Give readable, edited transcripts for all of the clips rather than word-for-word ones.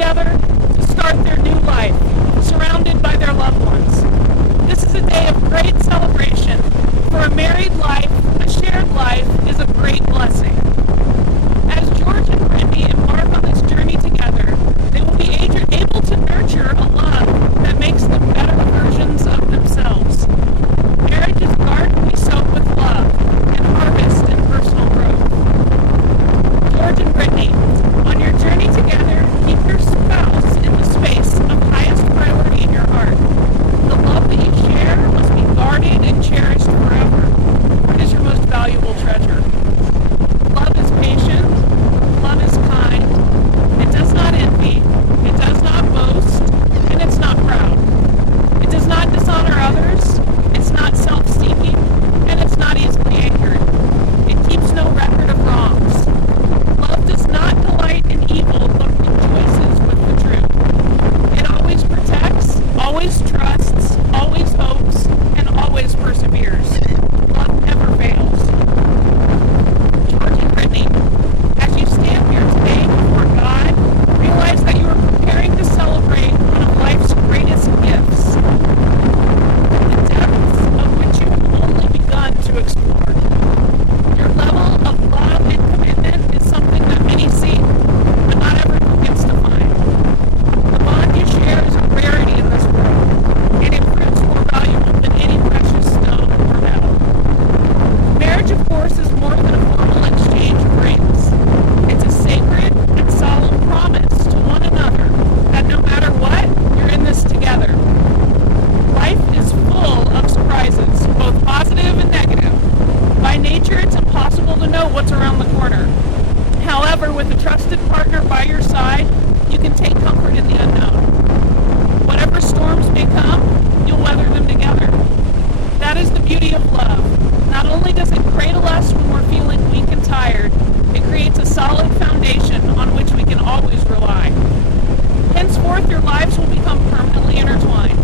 together to start their new life, surrounded by their loved ones. This is a day of great celebration. For a married life, a shared life is a great blessing. As George and Brittany embark on this journey together, they will be able to nurture a love that makes them better versions of themselves. Marriage is a garden we sow with love and harvest in personal growth. George and Brittany, on your journey together, keep your spouse in the space of highest priority in your heart. The love that you share must be guarded and cherished forever. It is your most valuable treasure. Love is patient. Love is kind. It does not envy. It does not boast. And it's not proud. It does not dishonor others. It's not self-seeking. And it's not easily angered. It keeps no record of wrongs. Love does not delight in evil, but rejoices with the truth. It always protects, always trusts, always hopes, and always perseveres. Love never fails. George and Brittany, as you stand here today before God, realize that you are preparing to celebrate one of life's greatest gifts, the depths of which you have only begun to explore. Your level of love and commitment is something that many seek, but not everyone gets to find. The bond you share is a rarity in this world, and it proves more valuable than any precious stone or metal. Marriage, of course, is more than a formal exchange of rings. It's a sacred and solemn promise to one another that no matter what, you're in this together. Life is full of surprises, both positive and negative. By nature, it's impossible to know what's around the corner. However, with a trusted partner by your side, you can take comfort in the unknown. Whatever storms may come, you'll weather them together. That is the beauty of love. Not only does it cradle us when we're feeling weak and tired, it creates a solid foundation on which we can always rely. Henceforth, your lives will become permanently intertwined.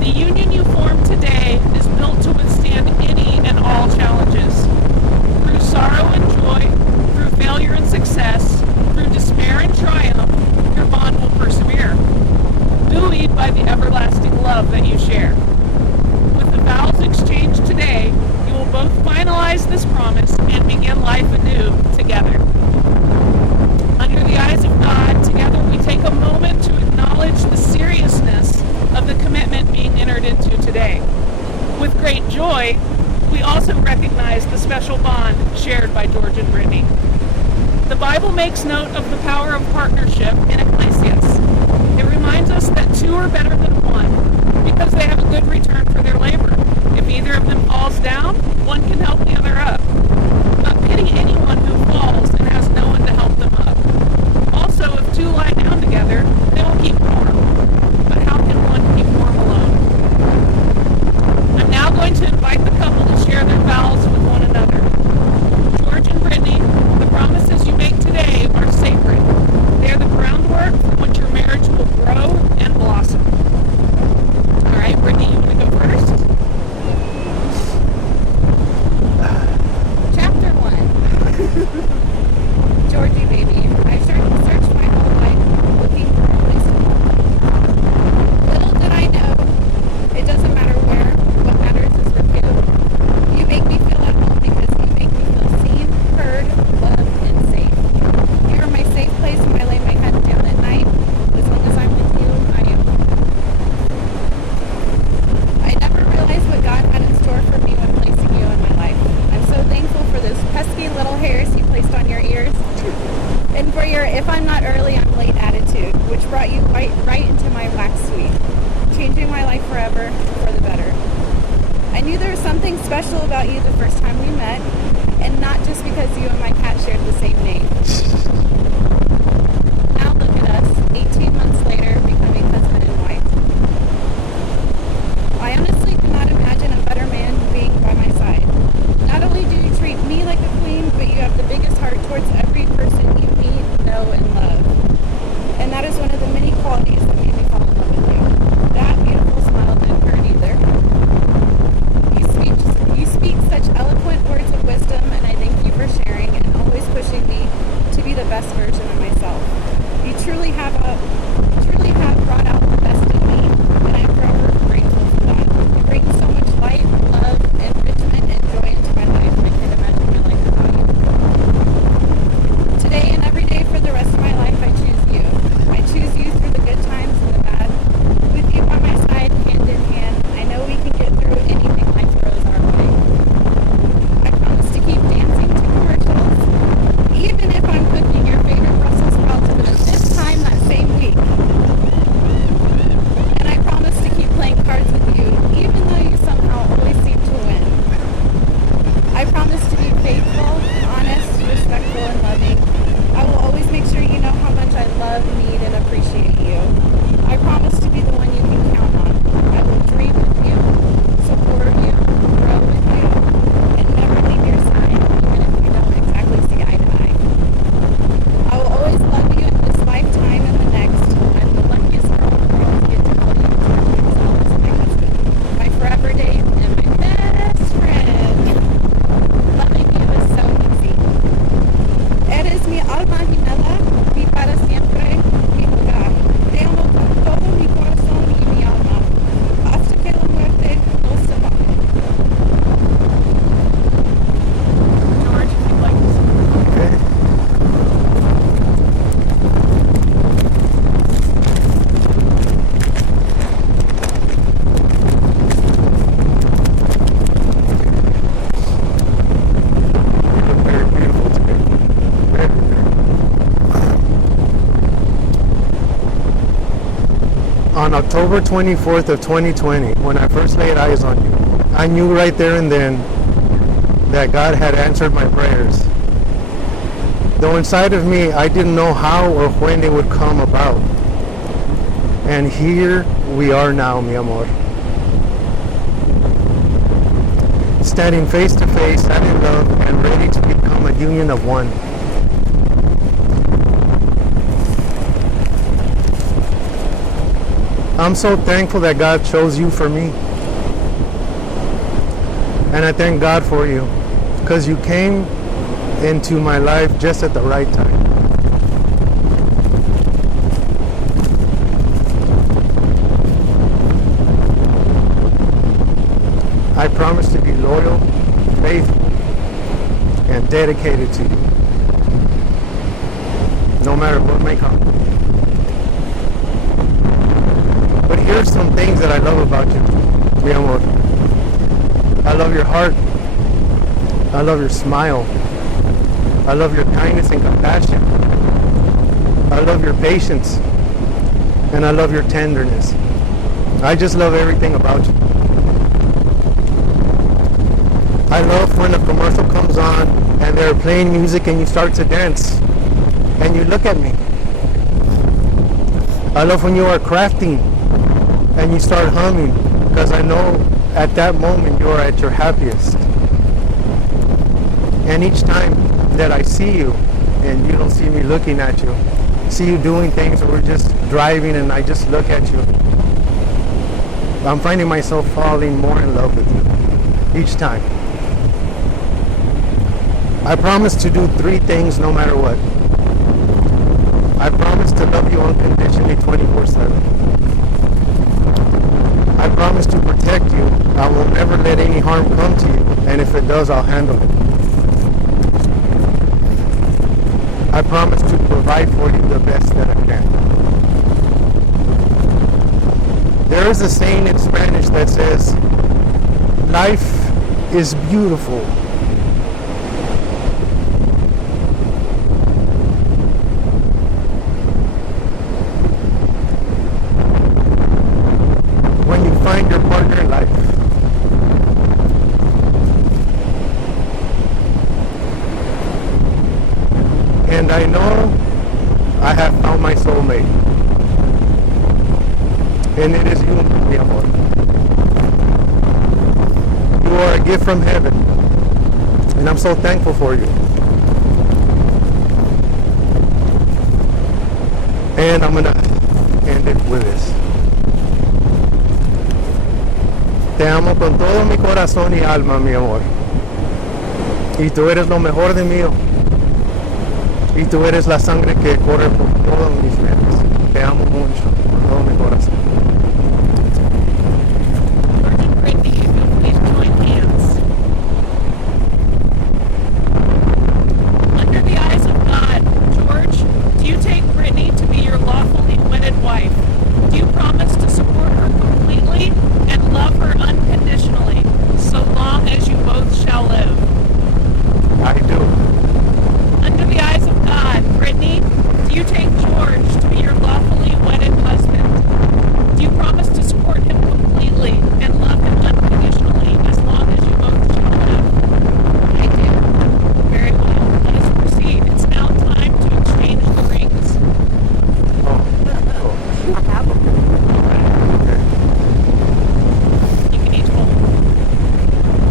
The union you form today is built to withstand any and all challenges. Through sorrow and joy, through failure and success, through despair and triumph, your bond will persevere, buoyed by the everlasting love that you share. With the vows exchanged today, you will both finalize this promise and begin life anew together. Under the eyes of God, together we take a moment to acknowledge the seriousness of the commitment being entered into today. With great joy, we also recognize the special bond shared by George and Brittany. The Bible makes note of the power of partnership in Ecclesiastes. It reminds us that two are better than one because they have a good return for their labor. If either of them falls down, one can help the other up. But pity anyone who falls and has no one to help them up. Also, if two lie down together, they will keep warm. But how can one keep warm alone? I'm now going to invite the couple to share their vows with one another. George and Brittany, the promises you make today are sacred. They are the groundwork from which your marriage will grow and blossom. All right, Brittany, you want to go first? Chapter 1. Georgie, baby, I've searched my whole life looking for a place to call. Little did I know, it doesn't matter where, what matters is with you. You make me feel at home because you make me feel seen, heard, loved, and safe. You are my safe place when I lay my head down at night. As long as I'm with you, I am. I never realized what God had in store for me when placing you in my life. I'm so thankful for those pesky little hairs you placed on your ears, and for your if I'm not early, I'm late attitude, which brought you right into my wax suite, changing my life forever for the better. I knew there was something special about you the first time we met, and not just because you and my cat shared the same name. Now look at us, 18 months later, becoming husband and wife. I honestly could not imagine a better man being by my side. Not only do you treat me like a queen, but you have the biggest heart towards every person you meet, know, and love. And that is one of the many qualities that made me fall in love with you. That beautiful smile didn't hurt either. You speak such eloquent words of wisdom, and I thank you for sharing and always pushing me to be the best version On October 24th of 2020, when I first laid eyes on you, I knew right there and then that God had answered my prayers. Though inside of me, I didn't know how or when it would come about. And here we are now, mi amor. Standing face to face, and in love, and ready to become a union of one. I'm so thankful that God chose you for me. And I thank God for you, because you came into my life just at the right time. I promise to be loyal, faithful, and dedicated to you, no matter what may come. But here's some things that I love about you, mi amor. I love your heart. I love your smile. I love your kindness and compassion. I love your patience. And I love your tenderness. I just love everything about you. I love when a commercial comes on and they're playing music and you start to dance and you look at me. I love when you are crafting and you start humming, because I know at that moment you are at your happiest. And each time that I see you and you don't see me looking at you, see you doing things, or we're just driving and I just look at you, I'm finding myself falling more in love with you each time. I promise to do 3 things no matter what. I promise to love you unconditionally 24/7. I promise to protect you. I will never let any harm come to you, and if it does, I'll handle it. I promise to provide for you the best that I can. There is a saying in Spanish that says, life is beautiful. When you find your partner in life. And I know I have found my soulmate. And it is you, mi amor. You are a gift from heaven. And I'm so thankful for you. And I'm going to end it with this. Te amo con todo mi corazón y alma, mi amor. Y tú eres lo mejor de mío. Y tú eres la sangre que corre por todas mis venas. Te amo mucho, con todo mi corazón. Virgin Brittany, if you'll please join hands. Under the eyes of God, George, do you take Brittany to be your lawfully wedded wife? Do you promise to support her completely and love her unconditionally, so long as you both shall live? I do. Under the eyes of God, Brittany, do you take George to be your lawfully wedded husband? Do you promise to support him completely and love him unconditionally as long as you both shall live? I do. Very well. Let us proceed. It's now time to exchange the rings. Oh. I have them. Okay. You can each hold. You can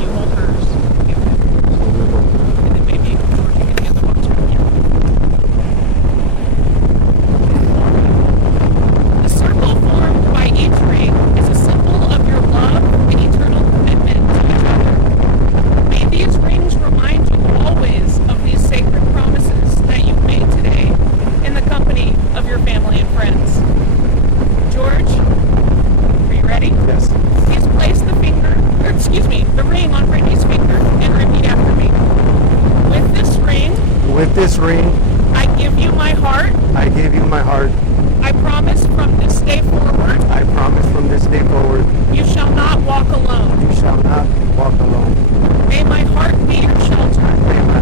You hold hers. You hold hers. And then maybe George, you can get the watch from you. The circle formed by each ring is a symbol of your love and eternal commitment to each other. May these rings remind you always of these sacred promises that you've made today in the company of your family and friends. George, are you ready? Yes. Please place the ring on Brittany's finger and repeat after me. With this ring, I give you my heart. I give you my heart. I promise from this day forward, I promise from this day forward, you shall not walk alone. you shall not walk alone. May my heart be your shelter. May my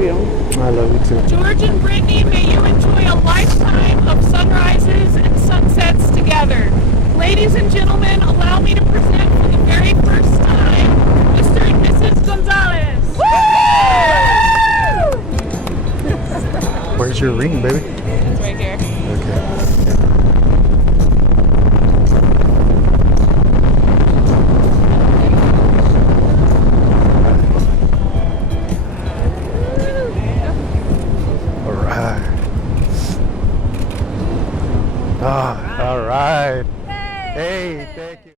you. I love you too. George and Brittany, may you enjoy a lifetime of sunrises and sunsets together. Ladies and gentlemen, allow me to present for the very first time Mr. and Mrs. Gonzalez. Where's your ring, baby? It's right here. Okay. All right. All right. Hey, thank you.